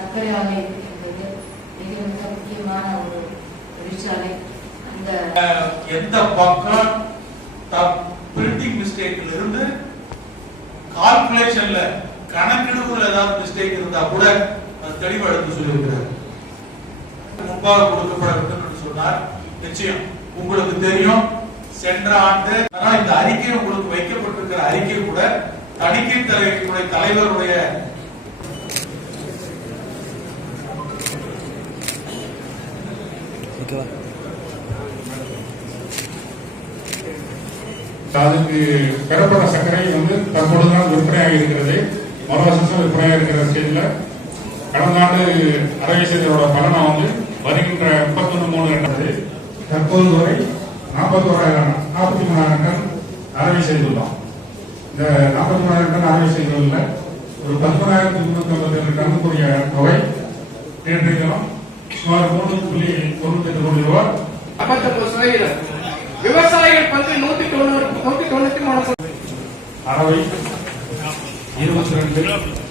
சர்க்கரை ஆலை இருக்கின்றது. மிக மிக முக்கியமான ஒரு தொழிற்சாலை. அந்த எந்த பக்கம் பிரிண்டிங் மிஸ்டேக்ல இருந்து கால்குலேஷன்ல கணக்கெடுப்புல ஏதாவது மிஸ்டேக் இருந்தா கூட தெளிவா எடுத்து சொல்லியிருக்கிறார். முன்பாக கொடுக்கப்பட வேண்டும் என்று சொன்னார். நிச்சயம் உங்களுக்கு தெரியும், சென்ற ஆண்டு இந்த அறிக்கை உங்களுக்கு வைக்கப்பட்டிருக்கிற அறிக்கை கூட தணிக்கை தலைவருடைய அதுக்கு பெறப்பட்ட சர்க்கரை தற்பொழுதுதான் விற்பனையாக இருக்கிறது. மறுவசம் விற்பனையாக இருக்கிற ஸ்டேஜில் கடந்த ஆண்டு அறவை செய்ததோட பலனை வருகின்ற 31/3 தற்போது வரை 43,000 டன் அறவை செய்துள்ளோம். இந்த 43,000 டன் அறவை செய்துள்ள ஒரு 11,357 டன்னுக்குரிய தொகை நேற்றைய தினம் சுமார் 3.98 கோடி ரூபாய். விவசாயிகள் பங்கு 193 அறவை 22